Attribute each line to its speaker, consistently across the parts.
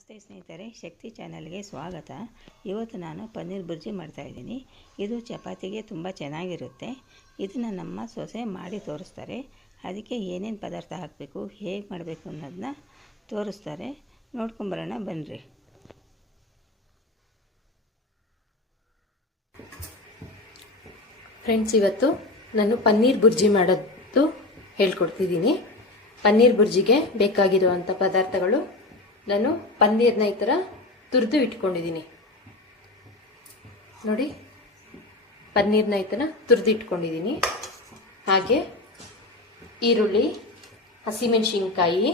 Speaker 1: ನಮಸ್ತೆ ಸ್ನೇಹಿತರೆ, ಶಕ್ತಿ ಚಾನಲ್ಗೆ ಸ್ವಾಗತ. ಇವತ್ತು ನಾನು ಪನ್ನೀರ್ ಬುರ್ಜಿ ಮಾಡ್ತಾಯಿದ್ದೀನಿ ಇದು ಚಪಾತಿಗೆ ತುಂಬ ಚೆನ್ನಾಗಿರುತ್ತೆ. ಇದನ್ನು ನಮ್ಮ ಸೊಸೆ ಮಾಡಿ ತೋರಿಸ್ತಾರೆ. ಅದಕ್ಕೆ ಏನೇನು ಪದಾರ್ಥ ಹಾಕಬೇಕು, ಹೇಗೆ ಮಾಡಬೇಕು ಅನ್ನೋದನ್ನ ತೋರಿಸ್ತಾರೆ. ನೋಡ್ಕೊಂಬರೋಣ ಬನ್ನಿರಿ
Speaker 2: ಫ್ರೆಂಡ್ಸ್ ಇವತ್ತು ನಾನು ಪನ್ನೀರ್ ಬುರ್ಜಿ ಮಾಡೋದು ಹೇಳ್ಕೊಡ್ತಿದ್ದೀನಿ. ಪನ್ನೀರ್ ಬುರ್ಜಿಗೆ ಬೇಕಾಗಿರುವಂಥ ಪದಾರ್ಥಗಳು ನಾನು ಪನ್ನೀರ್ನ ಈ ಥರ ತುರಿದು ಇಟ್ಕೊಂಡಿದ್ದೀನಿ. ನೋಡಿ, ಪನ್ನೀರ್ನ ಈ ಥರ ತುರಿದು ಇಟ್ಕೊಂಡಿದ್ದೀನಿ. ಹಾಗೆ ಈರುಳ್ಳಿ, ಹಸಿಮೆಣಸಿನ್ಕಾಯಿ,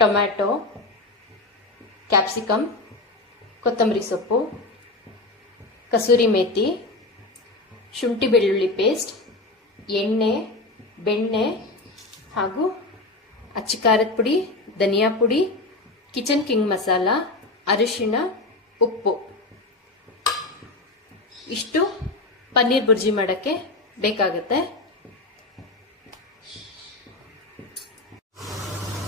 Speaker 2: ಟೊಮ್ಯಾಟೊ, ಕ್ಯಾಪ್ಸಿಕಮ್, ಕೊತ್ತಂಬರಿ ಸೊಪ್ಪು, ಕಸೂರಿ ಮೇಥಿ ಶುಂಠಿ ಬೆಳ್ಳುಳ್ಳಿ ಪೇಸ್ಟ್, ಎಣ್ಣೆ, ಬೆಣ್ಣೆ ಹಾಗೂ ಅಚ್ಚಿ ಖಾರದ ಪುಡಿ, ಧನಿಯಾ ಪುಡಿ ಕಿಚನ್ ಕಿಂಗ್ ಮಸಾಲ ಅರಿಶಿಣ, ಉಪ್ಪು. ಇಷ್ಟು ಪನ್ನೀರ್ ಬುರ್ಜಿ ಮಾಡೋಕ್ಕೆ ಬೇಕಾಗುತ್ತೆ.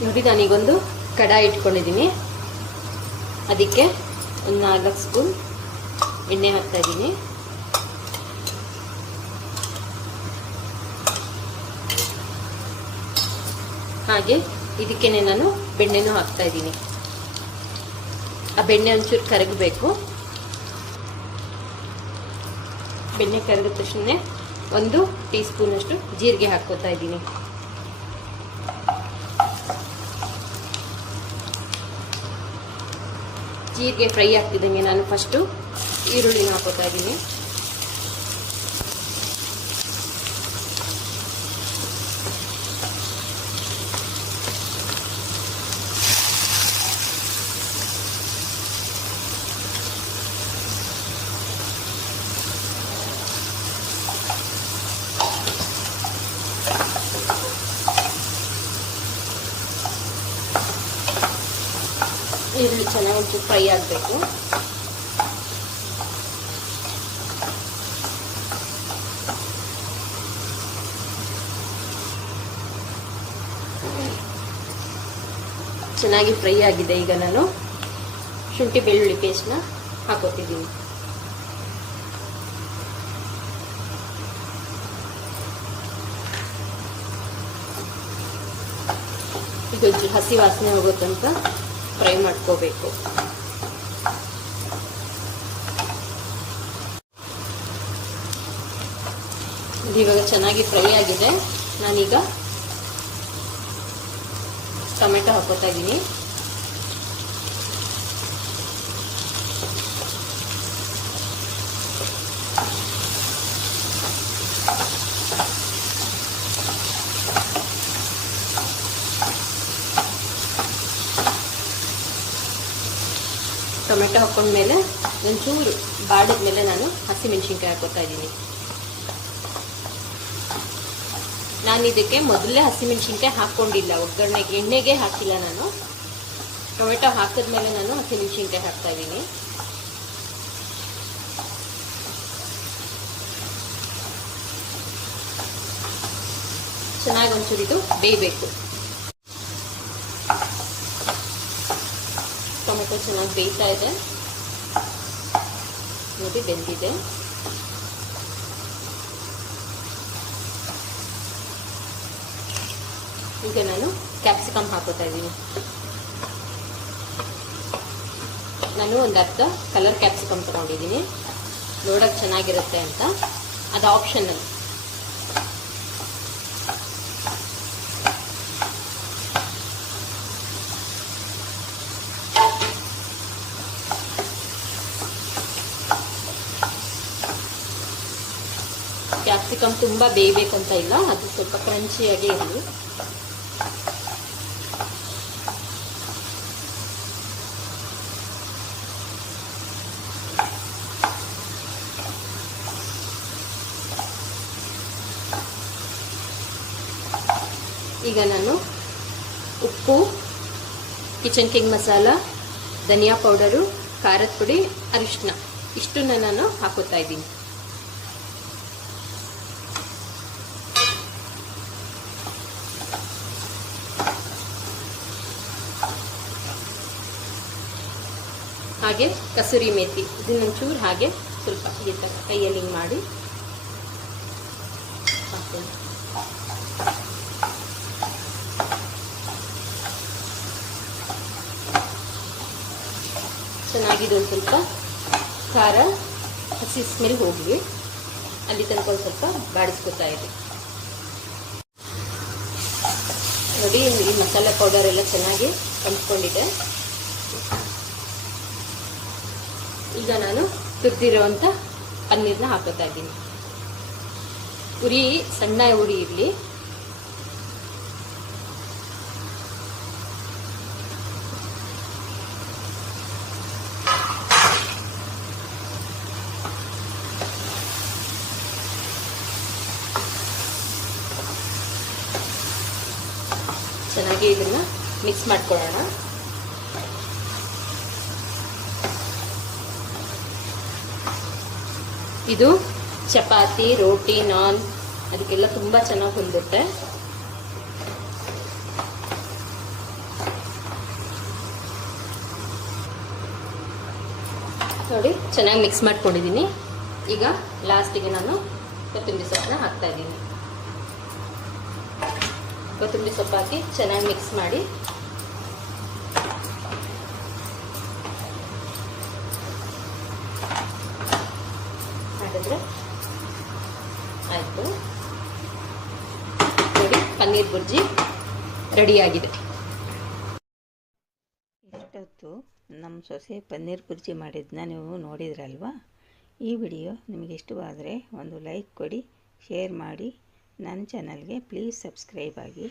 Speaker 2: ನೋಡಿ, ನಾನೀಗೊಂದು ಕಡಾಯಿ ಇಟ್ಕೊಂಡಿದ್ದೀನಿ. ಅದಕ್ಕೆ ಒಂದು ನಾಲ್ಕು ಸ್ಪೂನ್ ಎಣ್ಣೆ ಹಾಕ್ತಾ ಇದ್ದೀನಿ. ಹಾಗೆ ಇದಕ್ಕೇನೆ ನಾನು ಬೆಣ್ಣೆನೂ ಹಾಕ್ತಾ ಇದ್ದೀನಿ. ಆ ಬೆಣ್ಣೆ ಒಂಚೂರು ಕರಗಬೇಕು. ಬೆಣ್ಣೆ ಕರಗಿದ ತಕ್ಷಣ ಒಂದು ಟೀ ಸ್ಪೂನಷ್ಟು ಜೀರಿಗೆ ಹಾಕ್ಕೋತಾ ಇದ್ದೀನಿ. ಜೀರಿಗೆ ಫ್ರೈ ಆಗ್ತಿದ್ದಂಗೆ ನಾನು ಫಸ್ಟು ಈರುಳ್ಳಿನ ಹಾಕೋತಾ ಇದ್ದೀನಿ. ಈರುಳ್ಳಿ ಚೆನ್ನಾಗಿ ಒಂಚೂರು ಫ್ರೈ ಆಗಬೇಕು. ಚೆನ್ನಾಗಿ ಫ್ರೈ ಆಗಿದೆ ಈಗ ನಾನು ಶುಂಠಿ ಬೆಳ್ಳುಳ್ಳಿ ಪೇಸ್ಟ್ನ ಹಾಕೋತಿದ್ದೀನಿ. ಇದು ಹಸಿ ವಾಸನೆ ಹೋಗುತ್ತಂತ. ಫ್ರೈ ಮಾಡ್ಕೋಬೇಕು. ಇವಾಗ ಚೆನ್ನಾಗಿ ಫ್ರೈ ಆಗಿದೆ. ನಾನೀಗ ಟೊಮೆಟೊ ಹಾಕೋತಾ ಇದ್ದೀನಿ. ಟೊಮೆಟೊ ಹಾಕೊಂಡ್ಮೇಲೆ ಒಂಚೂರು ಬಾಡಿದ ಮೇಲೆ ನಾನು ಹಸಿಮೆಣಸಿನ್ಕಾಯಿ ಹಾಕೋತಾ ಇದ್ದೀನಿ. ನಾನು ಇದಕ್ಕೆ ಮೊದಲೇ ಹಸಿಮೆಣಸಿನ್ಕಾಯಿ ಹಾಕ್ಕೊಂಡಿಲ್ಲ ಒಗ್ಗರಣೆಗೆ, ಎಣ್ಣೆಗೆ ಹಾಕಿಲ್ಲ ನಾನು. ಟೊಮೆಟೊ ಹಾಕಿದ್ಮೇಲೆ ನಾನು ಹಸಿಮೆಣಸಿನ್ಕಾಯಿ ಹಾಕ್ತಾ ಇದ್ದೀನಿ. ಚೆನ್ನಾಗಿ ಒಂಚೂರು ಇದು ಬೇಯಬೇಕು. ಚೆನ್ನಾಗಿ ಬೇಯ್ತಾ ಇದೆ. ನೋಡಿ, ಬೆಂದಿದೆ. ಈಗ ನಾನು ಕ್ಯಾಪ್ಸಿಕಮ್ ಹಾಕೋತಾ ಇದ್ದೀನಿ ನಾನು ಒಂದು ಅರ್ಧ ಕಲರ್ ಕ್ಯಾಪ್ಸಿಕಮ್ ತಗೊಂಡಿದ್ದೀನಿ ನೋಡೋಕೆ ಚೆನ್ನಾಗಿರುತ್ತೆ ಅಂತ. ಅದು ಆಪ್ಷನಲ್ ಕ್ಯಾಪ್ಸಿಕಮ್ ತುಂಬ ಬೇಯಬೇಕಂತ ಇಲ್ಲ, ಅದು ಸ್ವಲ್ಪ ಕ್ರಂಚಿಯಾಗಿ ಇರಲಿ. ಈಗ ನಾನು ಉಪ್ಪು ಕಿಚನ್ ಕಿಂಗ್ ಮಸಾಲ ಧನಿಯಾ ಪೌಡರು, ಖಾರದ ಪುಡಿ ಅರಿಶಿನ ಇಷ್ಟನ್ನ ನಾನು ಹಾಕೋತಾ ಇದ್ದೀನಿ. ಹಾಗೆ ಕಸೂರಿ ಮೇಥಿ ಇದನ್ನೊಂಚೂರು ಹಾಗೆ ಸ್ವಲ್ಪ ಈ ಥರ ಕೈಯಲ್ಲಿ ಮಾಡಿ ಹಾಕ್ತೀನಿ. ಚೆನ್ನಾಗಿದೆ ಒಂದು ಸ್ವಲ್ಪ ಖಾರ, ಹಸಿ ಸ್ಮೆಲ್ ಹೋಗಿ ಅಲ್ಲಿ ತನಕ ಒಂದು ಸ್ವಲ್ಪ ಬಾಡಿಸ್ಕೊತಾ ಇದೆ ನೋಡಿ, ಈ ಮಸಾಲೆ ಪೌಡರ್ ಎಲ್ಲ ಚೆನ್ನಾಗಿ ಕಂಪ್ಕೊಂಡಿದೆ ಈಗ ನಾನು ತುರ್ದಿರೋವಂಥ ಪನ್ನೀರ್ನ ಹಾಕೋತಾ ಇದ್ದೀನಿ. ಉರಿ ಸಣ್ಣ ಉರಿ ಇರಲಿ. ಚೆನ್ನಾಗಿ ಇದನ್ನ ಮಿಕ್ಸ್ ಮಾಡ್ಕೊಳ್ಳೋಣ. ಇದು ಚಪಾತಿ, ರೋಟಿ, ನಾನ್. ಅದಕ್ಕೆಲ್ಲ ತುಂಬಾ ಚೆನ್ನಾಗಿ ಹೊಂದುತ್ತೆ ನೋಡಿ, ಚೆನ್ನಾಗಿ ಮಿಕ್ಸ್ ಮಾಡ್ಕೊಂಡಿದ್ದೀನಿ ಈಗ ಲಾಸ್ಟಿಗೆ ನಾನು ಕೊತ್ತಂಬರಿ ಸೊಪ್ಪನ್ನ ಹಾಕ್ತಾ ಇದ್ದೀನಿ. ಕೊತ್ತಂಬರಿ ಸೊಪ್ಪು ಹಾಕಿ ಚೆನ್ನಾಗಿ ಮಿಕ್ಸ್ ಮಾಡಿ ಮಾಡಿದ್ರೆ? ಆಯಿತು. ನೋಡಿ, ಪನ್ನೀರ್ ಬುರ್ಜಿ ರೆಡಿಯಾಗಿದೆ.
Speaker 1: ಇಷ್ಟೊತ್ತು ನಮ್ಮ ಸೊಸೆ ಪನ್ನೀರ್ ಬುರ್ಜಿ ಮಾಡಿದ್ದನ್ನ ನೀವು ನೋಡಿದ್ರಲ್ವಾ? ಈ ವಿಡಿಯೋ ನಿಮಗೆ ಇಷ್ಟವಾದರೆ ಒಂದು ಲೈಕ್ ಕೊಡಿ, ಶೇರ್ ಮಾಡಿ. ನನ್ನ ಚಾನಲ್ಗೆ ಪ್ಲೀಸ್ ಸಬ್ಸ್ಕ್ರೈಬ್ ಆಗಿ.